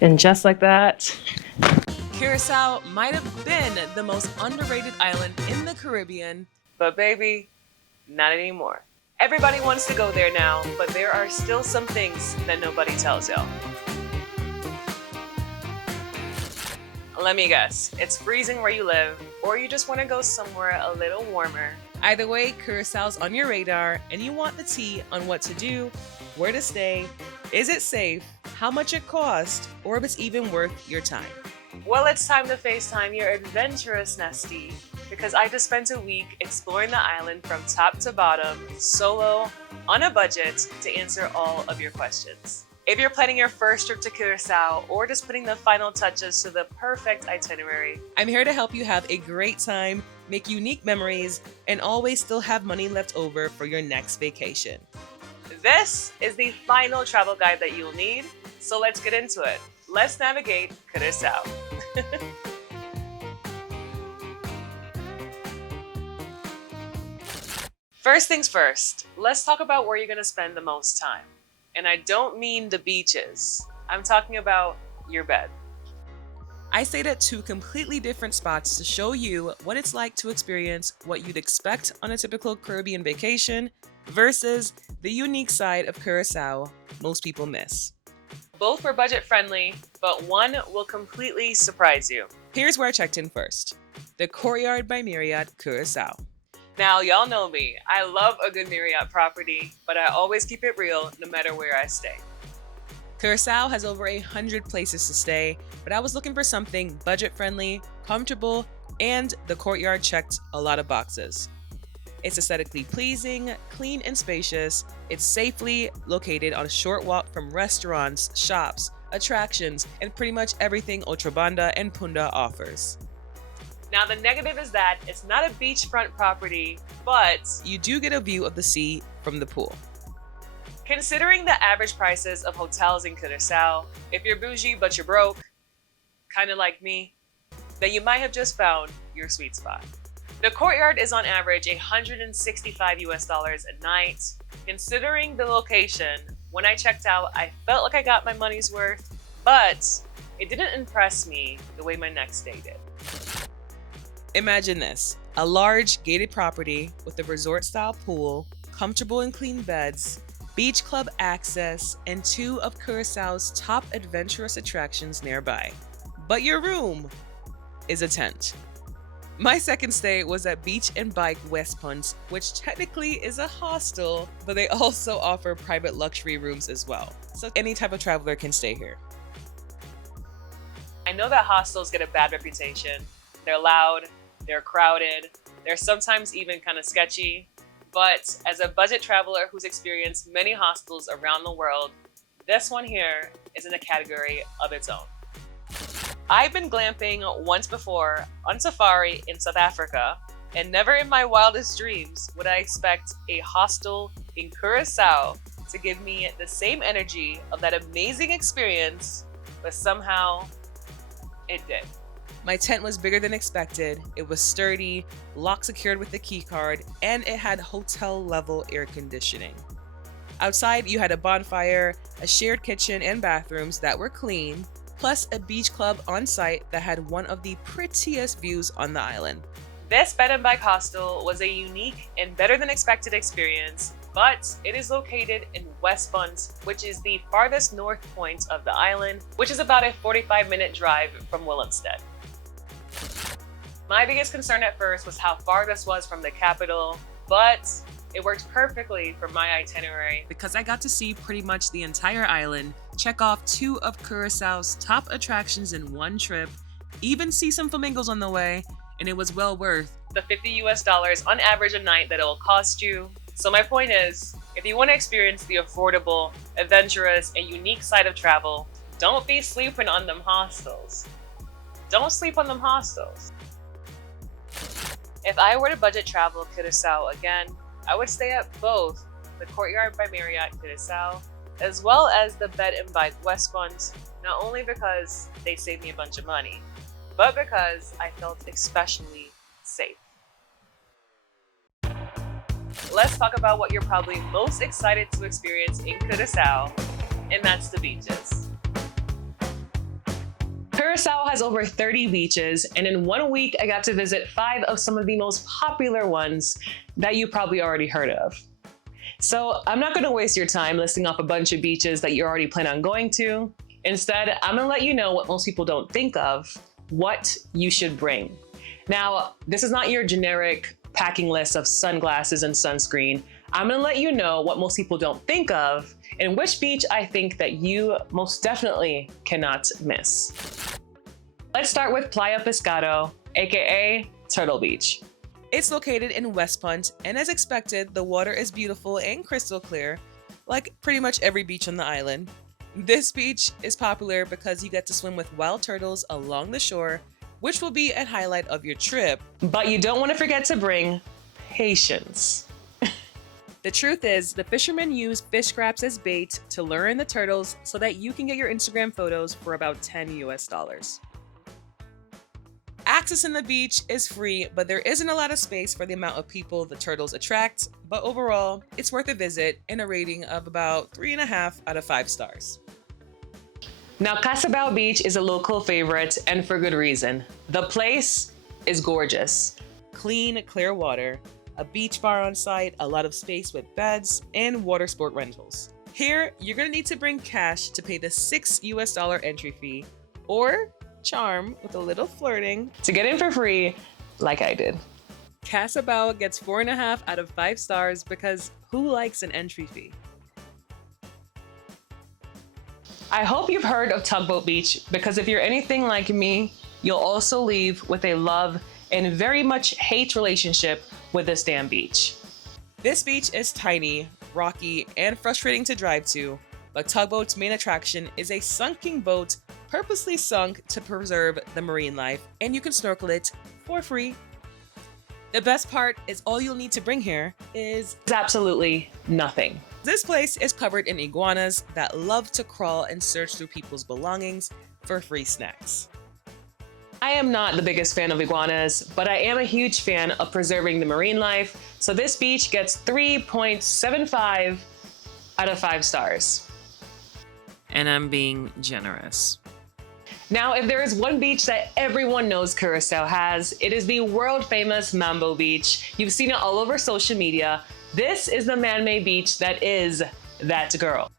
And just like that, Curacao might have been the most underrated island in the Caribbean, but baby, not anymore. Everybody wants to go there now, but there are still some things that nobody tells y'all. Let me guess, it's freezing where you live, or you just want to go somewhere a little warmer. Either way, Curaçao's on your radar, and you want the tea on what to do, where to stay, is it safe, how much it costs, or if it's even worth your time. Well, it's time to FaceTime your adventurous nestie, because I just spent a week exploring the island from top to bottom, solo, on a budget, to answer all of your questions. If you're planning your first trip to Curaçao or just putting the final touches to the perfect itinerary, I'm here to help you have a great time, make unique memories, and always still have money left over for your next vacation. This is the final travel guide that you'll need, so let's get into it. Let's navigate Curaçao. First things first, let's talk about where you're going to spend the most time. And I don't mean the beaches. I'm talking about your bed. I stayed at two completely different spots to show you what it's like to experience what you'd expect on a typical Caribbean vacation versus the unique side of Curaçao most people miss. Both were budget friendly, but one will completely surprise you. Here's where I checked in first. The Courtyard by Marriott, Curaçao. Now, y'all know me. I love a good Marriott property, but I always keep it real no matter where I stay. Curaçao has over 100 places to stay, but I was looking for something budget-friendly, comfortable, and the Courtyard checked a lot of boxes. It's aesthetically pleasing, clean and spacious. It's safely located on a short walk from restaurants, shops, attractions, and pretty much everything Banda and Punda offers. Now, the negative is that it's not a beachfront property, but you do get a view of the sea from the pool. Considering the average prices of hotels in Curaçao, if you're bougie but you're broke, kind of like me, then you might have just found your sweet spot. The Courtyard is on average $165 a night. Considering the location, when I checked out, I felt like I got my money's worth, but it didn't impress me the way my next stay did. Imagine this, a large gated property with a resort-style pool, comfortable and clean beds, beach club access, and two of Curaçao's top adventurous attractions nearby. But your room is a tent. My second stay was at Beach and Bike Westpunt, which technically is a hostel, but they also offer private luxury rooms as well. So any type of traveler can stay here. I know that hostels get a bad reputation. They're loud, they're crowded, they're sometimes even kind of sketchy. But as a budget traveler who's experienced many hostels around the world, this one here is in a category of its own. I've been glamping once before on safari in South Africa, and never in my wildest dreams would I expect a hostel in Curaçao to give me the same energy of that amazing experience, but somehow it did. My tent was bigger than expected, it was sturdy, lock secured with the key card, and it had hotel-level air conditioning. Outside, you had a bonfire, a shared kitchen and bathrooms that were clean, plus a beach club on site that had one of the prettiest views on the island. This bed and bike hostel was a unique and better than expected experience, but it is located in Westpunt, which is the farthest north point of the island, which is about a 45-minute drive from Willemstad. My biggest concern at first was how far this was from the capital, but it worked perfectly for my itinerary because I got to see pretty much the entire island, check off two of Curaçao's top attractions in one trip, even see some flamingos on the way, and it was well worth the $50 on average a night that it will cost you. So my point is, if you want to experience the affordable, adventurous, and unique side of travel, don't be sleeping on them hostels. Don't sleep on them hostels. If I were to budget travel Curaçao again, I would stay at both the Courtyard by Marriott Curaçao, as well as the Bed and Bike Westpunt, not only because they saved me a bunch of money, but because I felt especially safe. Let's talk about what you're probably most excited to experience in Curaçao, and that's the beaches. Curaçao has over 30 beaches, and in 1 week, I got to visit 5 of some of the most popular ones that you probably already heard of. So I'm not gonna waste your time listing off a bunch of beaches that you already plan on going to. Instead, I'm gonna let you know what most people don't think of, what you should bring. Now, this is not your generic packing list of sunglasses and sunscreen. I'm gonna let you know what most people don't think of and which beach I think that you most definitely cannot miss. Let's start with Playa Pescado, aka Turtle Beach. It's located in Westpunt, and as expected, the water is beautiful and crystal clear, like pretty much every beach on the island. This beach is popular because you get to swim with wild turtles along the shore, which will be a highlight of your trip. But you don't want to forget to bring patience. The truth is, the fishermen use fish scraps as bait to lure in the turtles so that you can get your Instagram photos for about $10 US. Access in the beach is free, but there isn't a lot of space for the amount of people the turtles attract, but overall, it's worth a visit and a rating of about 3.5 out of 5 stars. Now, Curaçao Beach is a local favorite, and for good reason. The place is gorgeous. Clean, clear water, a beach bar on site, a lot of space with beds, and water sport rentals. Here, you're gonna need to bring cash to pay the $6 US entry fee, or charm with a little flirting to get in for free, like I did. Curaçao gets 4.5 out of 5 stars because who likes an entry fee? I hope you've heard of Tugboat Beach, because if you're anything like me, you'll also leave with a love and very much hate relationship with this damn beach. This beach is tiny, rocky, and frustrating to drive to, but Tugboat's main attraction is a sunken boat purposely sunk to preserve the marine life, and you can snorkel it for free. The best part is all you'll need to bring here is absolutely nothing. This place is covered in iguanas that love to crawl and search through people's belongings for free snacks. I am not the biggest fan of iguanas, but I am a huge fan of preserving the marine life, so this beach gets 3.75 out of 5 stars. And I'm being generous. Now, if there is one beach that everyone knows Curaçao has, it is the world famous Mambo Beach. You've seen it all over social media. This is the man-made beach that is that girl.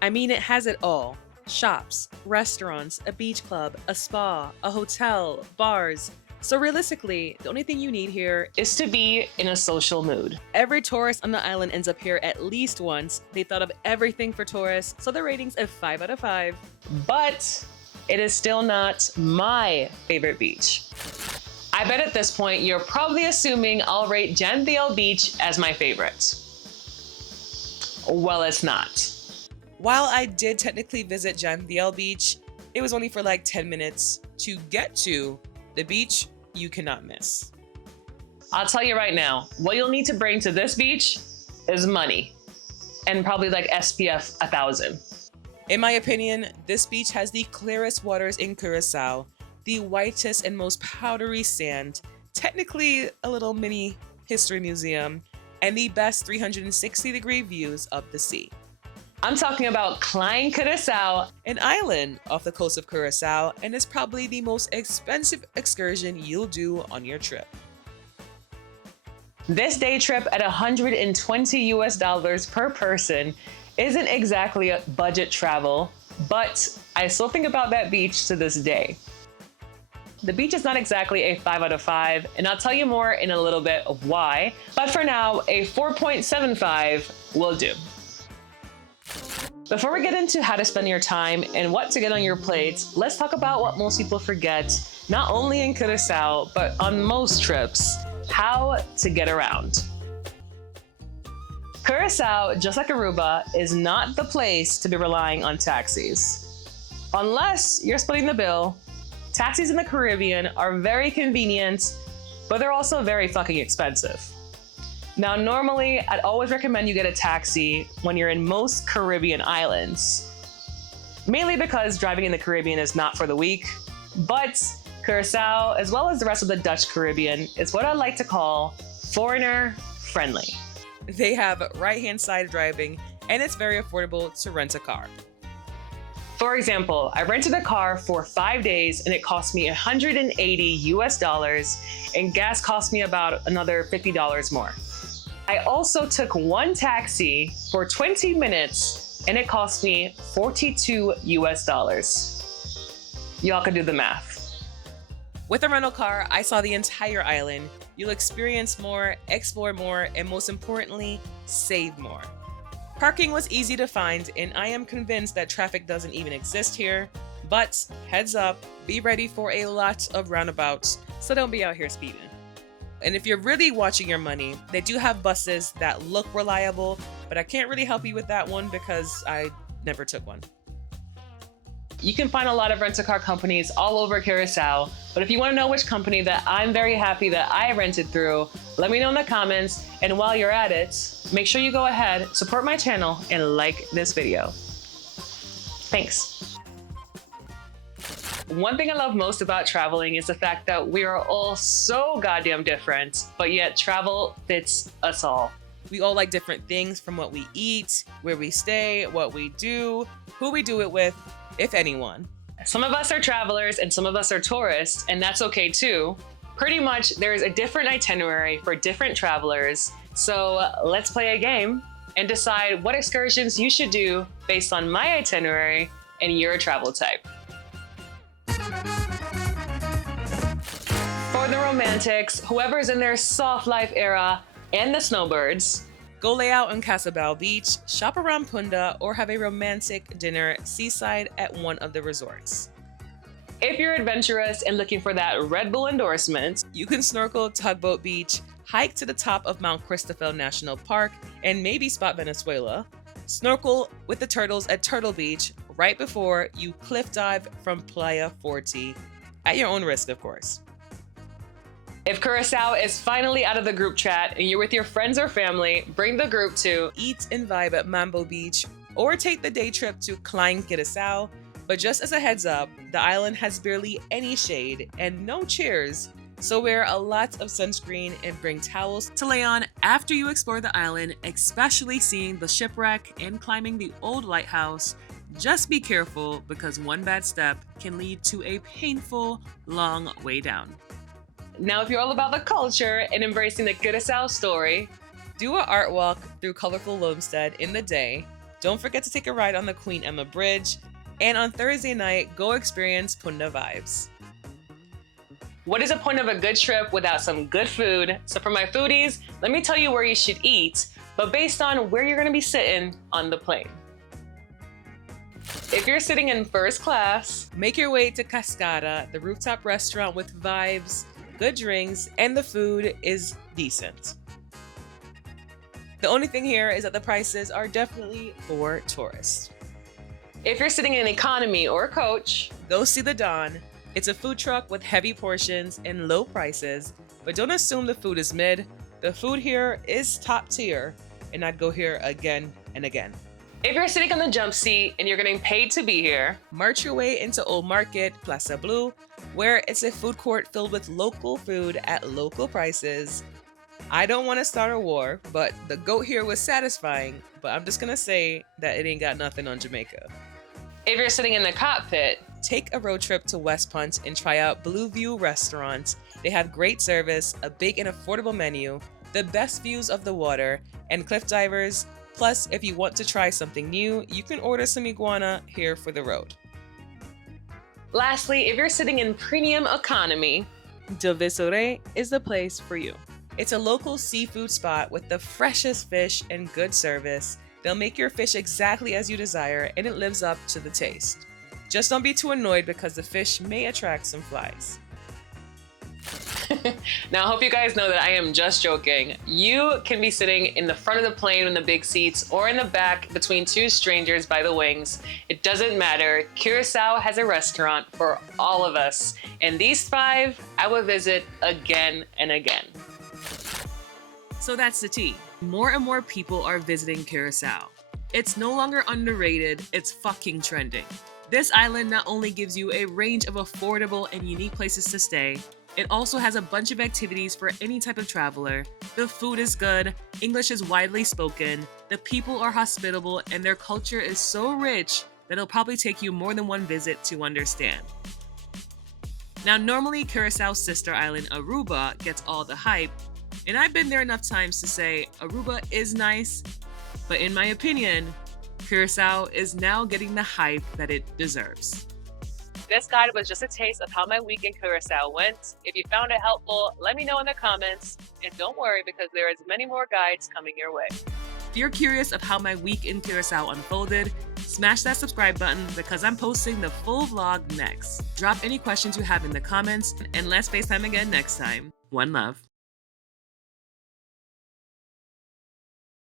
I mean, it has it all. Shops, restaurants, a beach club, a spa, a hotel, bars. So realistically, the only thing you need here is to be in a social mood. Every tourist on the island ends up here at least once. They thought of everything for tourists, so the rating's a 5 out of 5. But it is still not my favorite beach. I bet at this point you're probably assuming I'll rate Jan Thiel Beach as my favorite. Well, it's not. While I did technically visit Jan Thiel Beach, it was only for like 10 minutes to get to the beach you cannot miss. I'll tell you right now, what you'll need to bring to this beach is money and probably like SPF 1000. In my opinion, this beach has the clearest waters in Curaçao, the whitest and most powdery sand, technically a little mini history museum, and the best 360-degree views of the sea. I'm talking about Klein Curaçao, an island off the coast of Curaçao, and is probably the most expensive excursion you'll do on your trip. This day trip at $120 US per person isn't exactly a budget travel, but I still think about that beach to this day. The beach is not exactly a 5 out of 5, and I'll tell you more in a little bit of why, but for now, a 4.75 will do. Before we get into how to spend your time and what to get on your plate, let's talk about what most people forget, not only in Curaçao, but on most trips, how to get around. Curaçao, just like Aruba, is not the place to be relying on taxis. Unless you're splitting the bill, taxis in the Caribbean are very convenient, but they're also very fucking expensive. Now, normally, I'd always recommend you get a taxi when you're in most Caribbean islands, mainly because driving in the Caribbean is not for the weak, but Curaçao, as well as the rest of the Dutch Caribbean, is what I like to call foreigner friendly. They have right-hand side driving, and it's very affordable to rent a car. For example, I rented a car for 5 days and it cost me $180 and gas cost me about another $50 more. I also took one taxi for 20 minutes and it cost me $42. Y'all can do the math. With a rental car, I saw the entire island. You'll experience more, explore more, and most importantly, save more. Parking was easy to find, and I am convinced that traffic doesn't even exist here. But heads up, be ready for a lot of roundabouts, so don't be out here speeding. And if you're really watching your money, they do have buses that look reliable, but I can't really help you with that one because I never took one. You can find a lot of rent-a-car companies all over Curacao, but if you want to know which company that I'm very happy that I rented through, let me know in the comments, and while you're at it, make sure you go ahead, support my channel, and like this video. Thanks. One thing I love most about traveling is the fact that we are all so goddamn different, but yet travel fits us all. We all like different things, from what we eat, where we stay, what we do, who we do it with, if anyone. Some of us are travelers and some of us are tourists, and that's okay too. Pretty much there's a different itinerary for different travelers. So let's play a game and decide what excursions you should do based on my itinerary and your travel type. For the romantics, whoever's in their soft life era, and the snowbirds, go lay out on Curaçao Beach, shop around Punda, or have a romantic dinner seaside at one of the resorts. If you're adventurous and looking for that Red Bull endorsement, you can snorkel Tugboat Beach, hike to the top of Mount Cristobal National Park, and maybe spot Venezuela. Snorkel with the turtles at Turtle Beach right before you cliff dive from Playa Forti, at your own risk, of course. If Curacao is finally out of the group chat and you're with your friends or family, bring the group to eat and vibe at Mambo Beach, or take the day trip to Klein Curaçao. But just as a heads up, the island has barely any shade and no chairs, so wear a lot of sunscreen and bring towels to lay on after you explore the island, especially seeing the shipwreck and climbing the old lighthouse. Just be careful because one bad step can lead to a painful, long way down. Now, if you're all about the culture and embracing the Curaçao story, do an art walk through colorful Willemstad in the day. Don't forget to take a ride on the Queen Emma Bridge. And on Thursday night, go experience Punda vibes. What is the point of a good trip without some good food? So for my foodies, let me tell you where you should eat, but based on where you're gonna be sitting on the plane. If you're sitting in first class, make your way to Cascada, the rooftop restaurant with vibes, good drinks, and the food is decent. The only thing here is that the prices are definitely for tourists. If you're sitting in economy or coach, go see the Don. It's a food truck with heavy portions and low prices, but don't assume the food is mid. The food here is top tier, and I'd go here again and again. If you're sitting on the jump seat and you're getting paid to be here, march your way into Old Market, Plaza Blue, where it's a food court filled with local food at local prices. I don't want to start a war, but the goat here was satisfying, but I'm just gonna say that it ain't got nothing on Jamaica. If you're sitting in the cockpit, take a road trip to Westpunt and try out Blue View Restaurant. They have great service, a big and affordable menu, the best views of the water, and cliff divers. Plus, if you want to try something new, you can order some iguana here for the road. Lastly, if you're sitting in premium economy, De Visore is the place for you. It's a local seafood spot with the freshest fish and good service. They'll make your fish exactly as you desire, and it lives up to the taste. Just don't be too annoyed because the fish may attract some flies. Now, I hope you guys know that I am just joking. You can be sitting in the front of the plane in the big seats or in the back between two strangers by the wings. It doesn't matter. Curaçao has a restaurant for all of us. And these 5, I will visit again and again. So that's the tea. More and more people are visiting Curaçao. It's no longer underrated, it's fucking trending. This island not only gives you a range of affordable and unique places to stay, it also has a bunch of activities for any type of traveler. The food is good, English is widely spoken, the people are hospitable, and their culture is so rich that it'll probably take you more than one visit to understand. Now, normally Curaçao's sister island, Aruba, gets all the hype, and I've been there enough times to say Aruba is nice, but in my opinion, Curaçao is now getting the hype that it deserves. This guide was just a taste of how my week in Curacao went. If you found it helpful, let me know in the comments. And don't worry, because there is many more guides coming your way. If you're curious of how my week in Curaçao unfolded, smash that subscribe button because I'm posting the full vlog next. Drop any questions you have in the comments, and let's FaceTime again next time. One love.